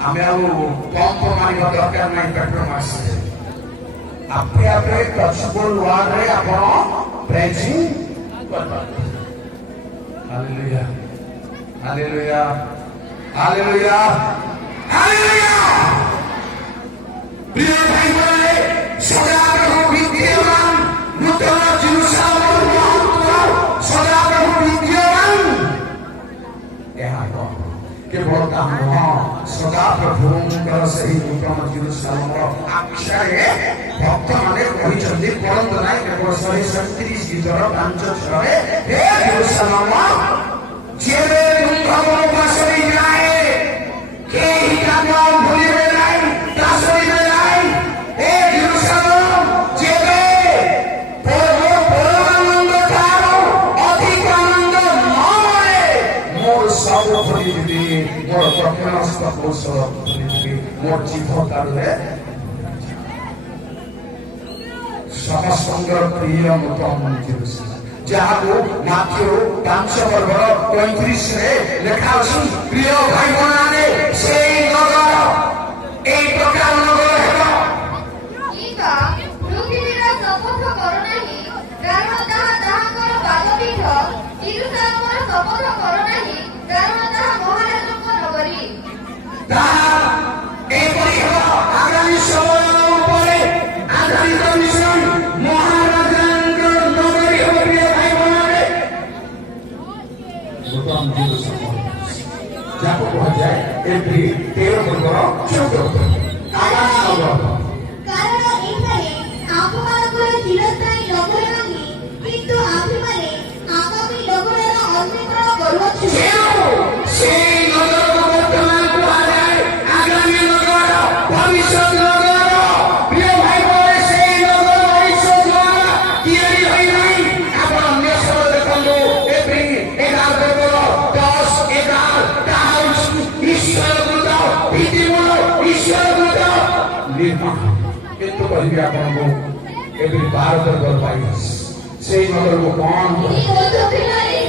आमे पंप मारिबा दरकार नहीं पेट्रोमास आपे आपे टचबल वार रे आपण प्रेजिंग करबा हालेलुया हालेलुया हालेलुया हालेलुया प्रिय भाई बहन सदा प्रभु विद्यमान नूतन जेरूशलेम सदा प्रभु विद्यमान ଏହା केवल काम सदा प्रभुଙ୍କର ସେହି ନୂତନ ଯେରୁସାଲେମର ଆଖ୍ୟାରେ ଭକ୍ତମାନେ କହିଛନ୍ତି ପଢ଼ନ୍ତୁ ନାହିଁ କେବଳ 137 ଗୀତର 5 ଛଳରେ ହେ ଯେରୁସାଲେମ ଯେବେ ତୁମ୍ଭ ବାସରେ ଯାଏ କେହି କାମ ଭୁଲିବେ ନାହିଁ ଦାସ ହୋଇବେ ନାହିଁ ହେ ଯେରୁସାଲେମ ଯେବେ ପରମାନନ୍ଦ ଠାରୁ ଅଧିକ ଆନନ୍ଦ ନ ମିଳେ ମୋର ସବୁ ଭୁଲିଯିବି मोर प्रख्यास्त कौशल मोर जीव काले समस्त प्रिय नूतन जेरूशलेम जहाँ माथ्यू 5 पर्वर 35 लेखा अच्छी प्रिय भाई बहने से नगर एक प्रकार नगर भारत से नगर को कौन